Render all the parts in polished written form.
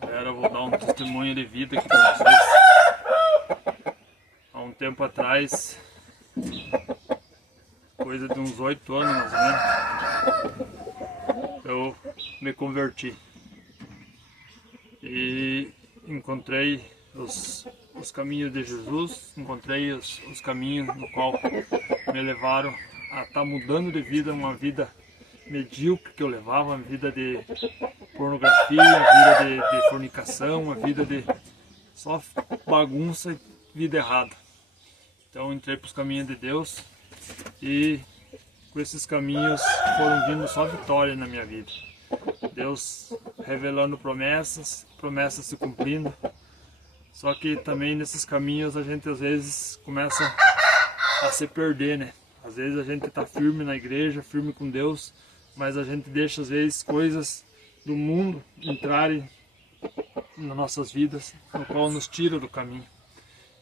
Galera, eu vou dar um testemunho de vida aqui para vocês. Há um tempo atrás, coisa de uns 8 anos mais ou menos, eu me converti e encontrei os caminhos de Jesus, encontrei os caminhos no qual me levaram a estar mudando de vida, uma vida medíocre que eu levava, uma vida de pornografia, uma vida de fornicação, uma vida de só bagunça e vida errada. Então eu entrei para os caminhos de Deus e com esses caminhos foram vindo só vitória na minha vida. Deus revelando promessas, promessas se cumprindo. Só que também nesses caminhos a gente às vezes começa a se perder, né? Às vezes a gente está firme na igreja, firme com Deus, mas a gente deixa às vezes coisas do mundo entrarem nas nossas vidas, no qual nos tira do caminho.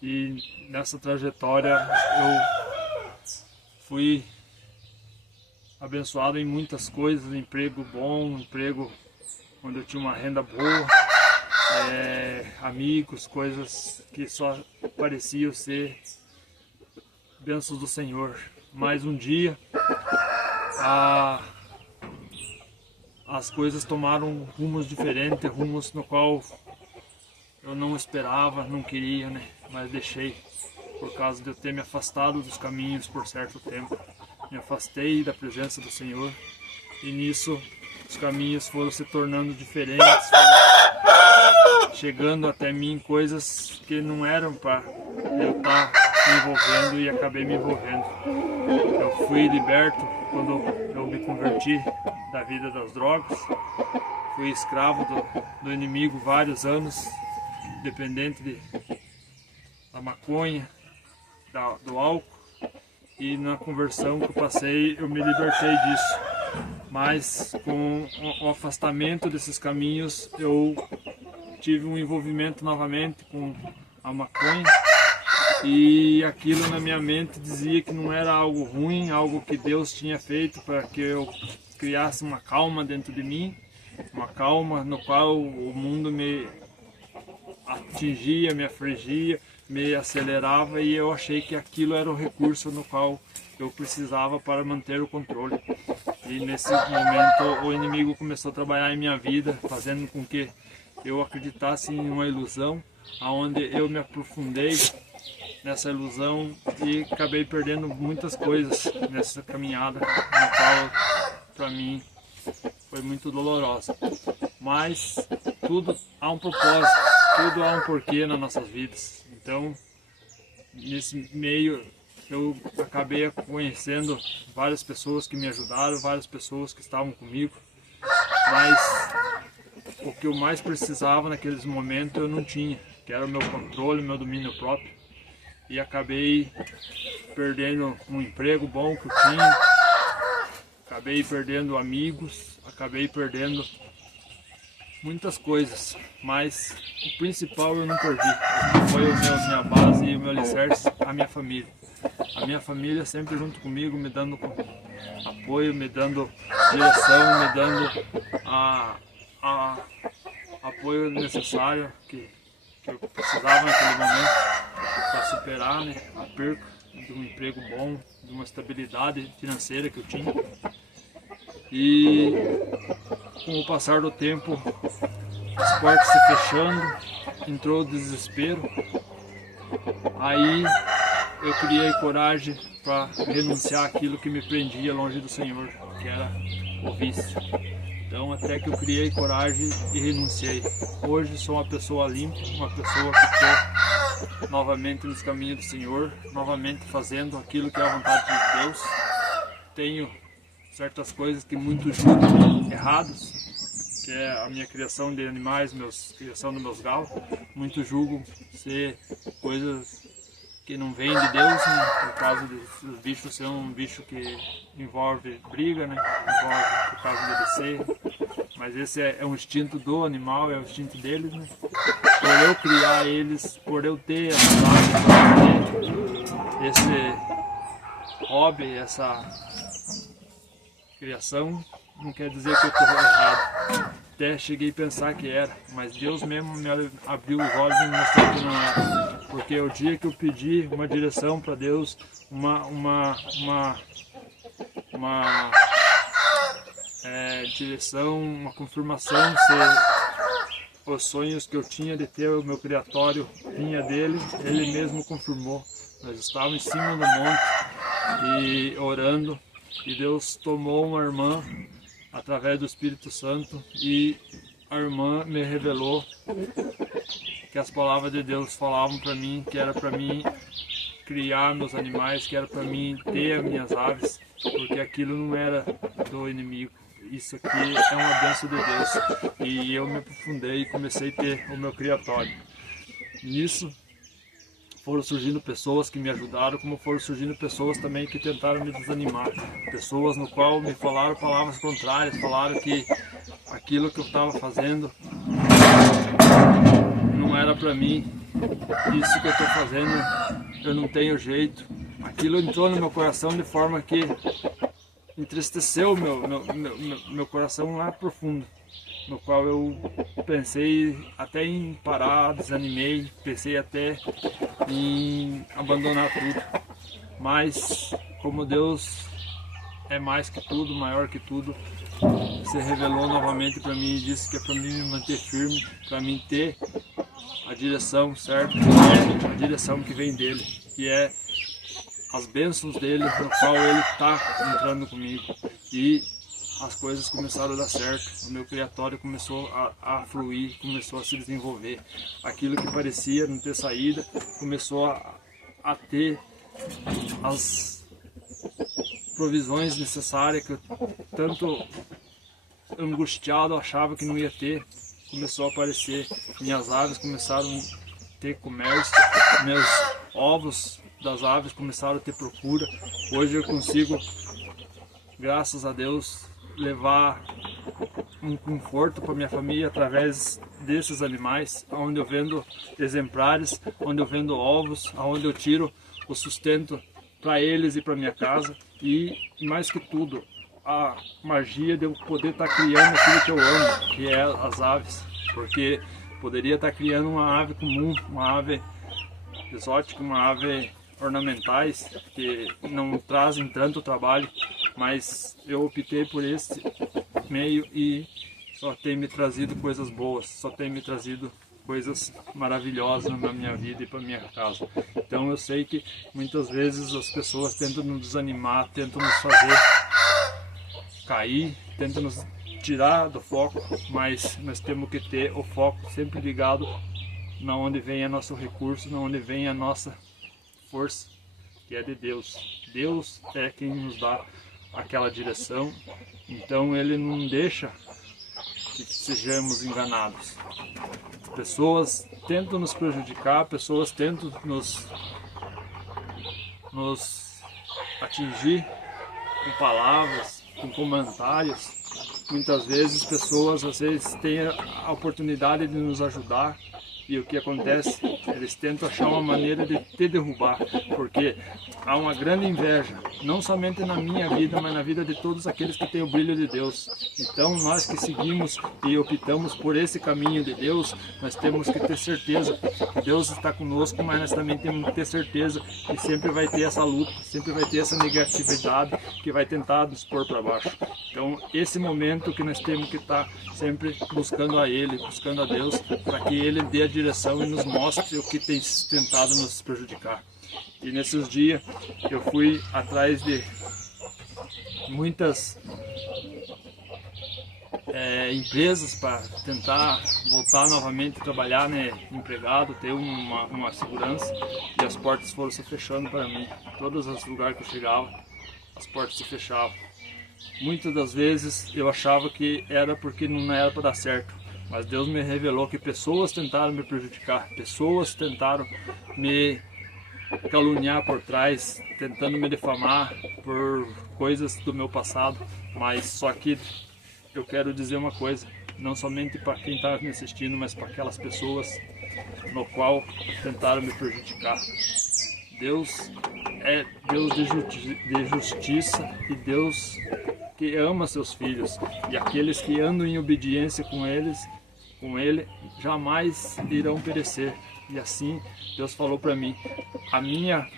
E nessa trajetória eu fui abençoado em muitas coisas, um emprego bom, um emprego onde eu tinha uma renda boa, amigos, coisas que só pareciam ser bênçãos do Senhor. Mas um dia as coisas tomaram rumos diferentes, rumos no qual eu não esperava, não queria, né? Mas deixei, por causa de eu ter me afastado dos caminhos por certo tempo. Me afastei da presença do Senhor e nisso os caminhos foram se tornando diferentes, chegando até mim coisas que não eram para eu estar me envolvendo e acabei me envolvendo. Eu fui liberto quando eu me converti da vida das drogas, fui escravo do inimigo vários anos, dependente da maconha, do álcool. E na conversão que eu passei, eu me libertei disso. Mas com o afastamento desses caminhos, eu tive um envolvimento novamente com a maconha. E aquilo na minha mente dizia que não era algo ruim, algo que Deus tinha feito para que eu criasse uma calma dentro de mim. Uma calma no qual o mundo me atingia, me afligia, me acelerava e eu achei que aquilo era o recurso no qual eu precisava para manter o controle. E nesse momento o inimigo começou a trabalhar em minha vida, fazendo com que eu acreditasse em uma ilusão, aonde eu me aprofundei nessa ilusão e acabei perdendo muitas coisas nessa caminhada, no qual para mim foi muito dolorosa. Mas tudo há um propósito, tudo há um porquê nas nossas vidas. Então, nesse meio, eu acabei conhecendo várias pessoas que me ajudaram, várias pessoas que estavam comigo, mas o que eu mais precisava naqueles momentos eu não tinha, que era o meu controle, o meu domínio próprio, e acabei perdendo um emprego bom que eu tinha, acabei perdendo amigos, acabei perdendo muitas coisas, mas o principal eu não perdi. Foi minha base e o meu alicerce, a minha família. A minha família sempre junto comigo, me dando apoio, me dando direção, me dando apoio necessário que eu precisava naquele momento para superar, né, a perca de um emprego bom, de uma estabilidade financeira que eu tinha. E com o passar do tempo, as portas se fechando, entrou o desespero. Aí eu criei coragem para renunciar àquilo que me prendia longe do Senhor, que era o vício. Então até que eu criei coragem e renunciei. Hoje sou uma pessoa limpa, uma pessoa que estou novamente nos caminhos do Senhor, novamente fazendo aquilo que é a vontade de Deus. Tenho certas coisas que muitos julgam errados, que é a minha criação de animais, criação dos meus galos. Muitos julgam ser coisas que não vêm de Deus, né? Por causa dos bichos ser um bicho que envolve briga, né? Envolve por causa dele ser. Mas esse é um instinto do animal, é o instinto deles, né? Por eu criar eles, por eu ter essa base, por eu ter hobby, essa criação, não quer dizer que eu estou errado. Até cheguei a pensar que era, mas Deus mesmo me abriu os olhos e me mostrou que não era. Porque o dia que eu pedi uma direção para Deus, direção, uma confirmação, se os sonhos que eu tinha de ter o meu criatório vinha dele, ele mesmo confirmou. Nós estávamos em cima do monte e orando, e Deus tomou uma irmã através do Espírito Santo, e a irmã me revelou que as palavras de Deus falavam para mim, que era para mim criar meus animais, que era para mim ter as minhas aves, porque aquilo não era do inimigo. Isso aqui é uma bênção de Deus. E eu me aprofundei e comecei a ter o meu criatório. Nisso foram surgindo pessoas que me ajudaram, como foram surgindo pessoas também que tentaram me desanimar. Pessoas no qual me falaram palavras contrárias, falaram que aquilo que eu estava fazendo não era para mim. Isso que eu estou fazendo, eu não tenho jeito. Aquilo entrou no meu coração de forma que entristeceu meu coração lá profundo, no qual eu pensei até em parar, desanimei, pensei até em abandonar tudo. Mas como Deus é mais que tudo, maior que tudo, se revelou novamente para mim e disse que é para mim me manter firme, para mim ter a direção certa, a direção que vem dele, que é as bênçãos dele, no qual ele está entrando comigo. E as coisas começaram a dar certo, o meu criatório começou a fluir, começou a se desenvolver. Aquilo que parecia não ter saída, começou a ter as provisões necessárias que eu tanto angustiado achava que não ia ter. Começou a aparecer, minhas aves começaram a ter comércio, meus ovos das aves começaram a ter procura. Hoje eu consigo, graças a Deus, levar um conforto para minha família através desses animais, onde eu vendo exemplares, onde eu vendo ovos, onde eu tiro o sustento para eles e para minha casa. E mais que tudo, a magia de eu poder estar criando aquilo que eu amo, que é as aves, porque poderia estar criando uma ave comum, uma ave exótica, uma ave ornamentais que não trazem tanto trabalho, mas eu optei por esse meio e só tem me trazido coisas boas, só tem me trazido coisas maravilhosas na minha vida e para minha casa. Então eu sei que muitas vezes as pessoas tentam nos desanimar, tentam nos fazer cair, tentam nos tirar do foco, mas nós temos que ter o foco sempre ligado na onde vem o nosso recurso, na onde vem a nossa força, que é de Deus. Deus é quem nos dá aquela direção, então Ele não deixa que sejamos enganados. Pessoas tentam nos prejudicar, pessoas tentam nos atingir com palavras, com comentários. Muitas vezes pessoas às vezes têm a oportunidade de nos ajudar, e o que acontece? Eles tentam achar uma maneira de te derrubar, porque há uma grande inveja, não somente na minha vida, mas na vida de todos aqueles que têm o brilho de Deus. Então nós que seguimos e optamos por esse caminho de Deus, nós temos que ter certeza que Deus está conosco, mas nós também temos que ter certeza que sempre vai ter essa luta, sempre vai ter essa negatividade que vai tentar nos pôr para baixo. Então esse momento que nós temos que estar sempre buscando a Ele, buscando a Deus, para que Ele dê a direção e nos mostre o que tem tentado nos prejudicar. E nesses dias eu fui atrás de muitas empresas para tentar voltar novamente a trabalhar, né, empregado, ter uma segurança, e as portas foram se fechando para mim. Todos os lugares que eu chegava, as portas se fechavam. Muitas das vezes eu achava que era porque não era para dar certo. Mas Deus me revelou que pessoas tentaram me prejudicar, pessoas tentaram me caluniar por trás, tentando me difamar por coisas do meu passado. Mas só que eu quero dizer uma coisa, não somente para quem está me assistindo, mas para aquelas pessoas no qual tentaram me prejudicar. Deus é Deus de justiça e Deus que ama seus filhos. E aqueles que andam em obediência com Ele, jamais irão perecer. E assim Deus falou para mim: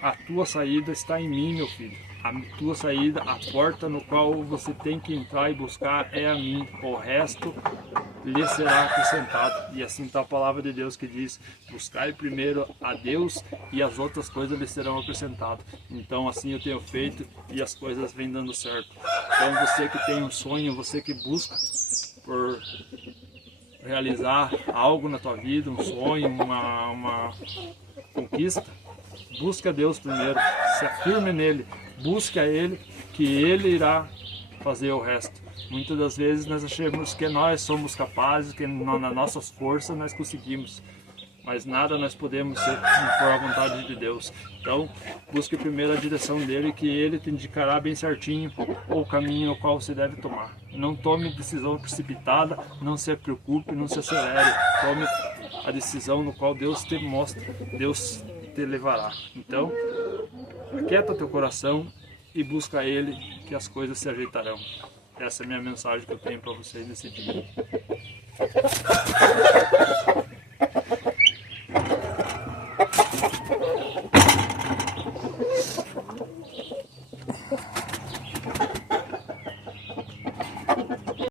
a tua saída está em mim, meu filho. A tua saída, a porta no qual você tem que entrar e buscar é a mim. O resto lhe será acrescentado. E assim está a palavra de Deus que diz: buscai primeiro a Deus e as outras coisas lhe serão acrescentadas. Então assim eu tenho feito e as coisas vêm dando certo. Então você que tem um sonho, você que busca por realizar algo na tua vida, um sonho, uma conquista, busca Deus primeiro, se afirme nele, busque a Ele, que Ele irá fazer o resto. Muitas das vezes nós achamos que nós somos capazes, que nas nossas forças nós conseguimos, mas nada nós podemos ser por a vontade de Deus. Então, busque primeiro a direção dele, que ele te indicará bem certinho o caminho no qual você deve tomar. Não tome decisão precipitada, não se preocupe, não se acelere. Tome a decisão no qual Deus te mostra, Deus te levará. Então, aquieta teu coração e busca Ele, que as coisas se ajeitarão. Essa é a minha mensagem que eu tenho para vocês nesse dia.